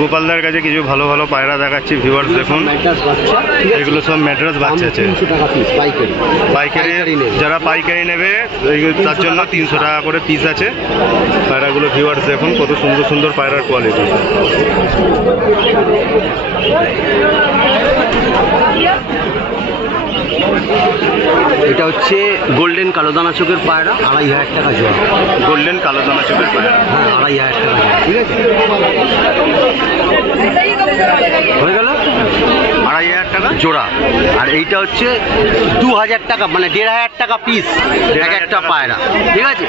গোপালদার কাছে কিছু ভালো ভালো পায়রা দেখাচ্ছি ভিউয়ার্স, দেখুন এগুলো সব ম্যাড্রাস বাচ্চা আছে। পাইকারি যারা পাইকারি নেবে তার জন্য 300 টাকা করে পিস আছে পায়রাগুলো। ভিউয়ার্স দেখুন কত সুন্দর সুন্দর পায়রার কোয়ালিটি। এটা হচ্ছে গোল্ডেন কালোদানা চোখের পায়রা, 2500 টাকা জোড়া। গোল্ডেন কালোদানা চোখের পায়রা, হ্যাঁ 2500 টাকা জোড়া। ঠিক আছে, হয়ে গেল 2500 টাকা জোড়া। আর এইটা হচ্ছে 2000 টাকা, মানে 1500 টাকা পিস এক একটা পায়রা। ঠিক আছে,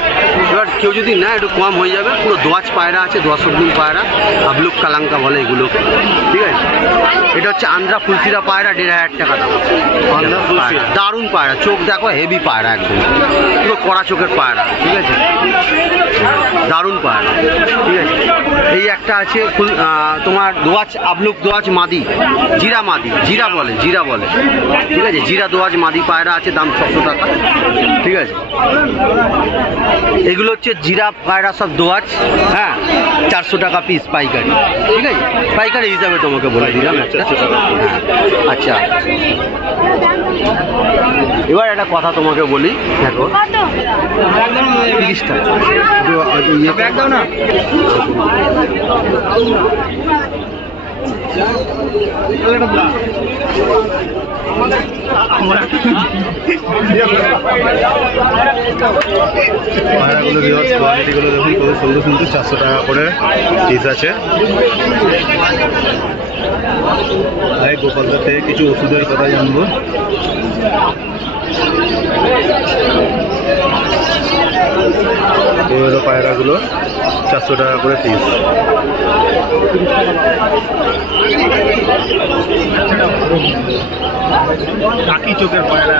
এবার কেউ যদি না একটু কম হয়ে যাবে। পুরো দোয়াজ পায়রা আছে, দোয়াজ সবগুলো পায়রা, আবলুক কালাঙ্কা বলে এগুলো। ঠিক আছে, এটা হচ্ছে আন্ধ্রা ফুলতিরা পায়রা, 1500 টাকা দাম। দারুণ পায়রা, চোখ দেখো হেভি পায়রা, একদম পুরো কড়া চোখের পায়রা। ঠিক আছে, দারুণ পায়রা। ঠিক আছে, এই একটা আছে তোমার দোয়াজ আবলুক দোয়াজ মাদি, জিরা মাদি, জিরা বলে। ঠিক আছে, জিরা দোয়াজ মাদি পায়রা আছে, দাম 600 টাকা। ঠিক আছে, এগুলো হচ্ছে জিরা পায়রা সব দোয়াজ, হ্যাঁ 400 টাকা পিস পাইকারি। ঠিক আছে, পাইকারি হিসাবে তোমাকে বলে দিলাম একটা। আচ্ছা, এবার একটা কথা তোমাকে বলি, দেখো 30 টাকা দাও না। পায়রাগুলো কোয়ালিটিগুলো দেখুন কত সুন্দর সুন্দর, 400 টাকা করে পিস আছে। তাই গোপালদার থেকে কিছু ওষুধের কথা জানবো। এই হলো পায়রাগুলো, 400 টাকা করে পিস। কাকি চোখের পায়রা,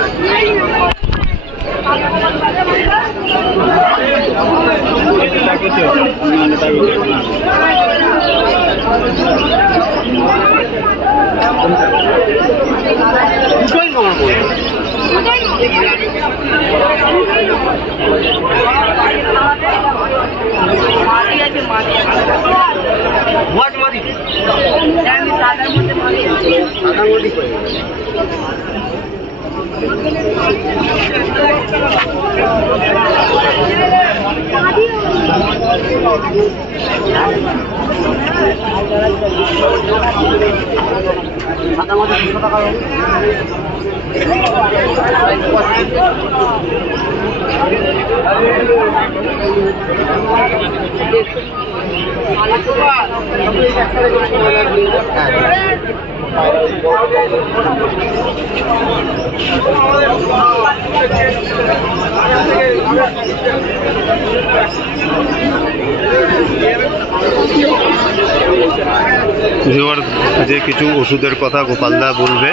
যে কিছু ওষুধের কথা গোপালদা বলবে,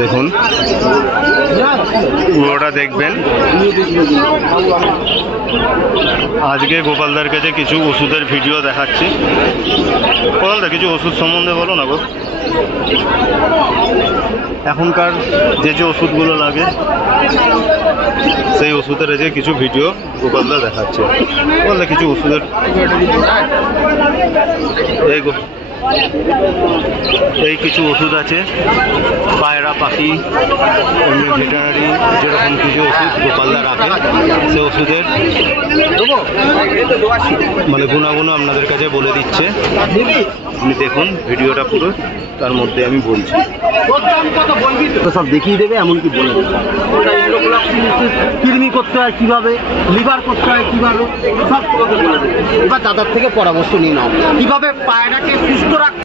দেখুন পুরোটা দেখবেন। আজকে গোপালদার কাছে কিছু ওষুধের ভিডিও দেখাচ্ছি। গোপালদা কিছু ওষুধ সম্বন্ধে বলো না গো। এখনকার যে ওষুধগুলো লাগে সেই ওষুধের যে কিছু ভিডিও গোপালদা দেখাচ্ছে। গোপালদা কিছু ওষুধের, এই কিছু ওষুধ আছে পায়রা পাখি এমনি ভেটেরিনারি যেরকম কিছু ওষুধ গোপালদা রাখে, সে ওষুধের মানে গুণাগুণ আপনাদের কাছে বলে দিচ্ছে। আপনি দেখুন ভিডিওটা পুরো, তার মধ্যে আমি বলছি। সব দেখিয়ে দেবে, এমনকি বলে দেবে কৃমি করতে হয় কিভাবে, লিভার করতে হয় কিভাবে, সব তোমাকে বলে দেবে। এবার দাদার থেকে পরামর্শ নিয়ে নাও কিভাবে পায়রাকে সুস্থ রাখতে।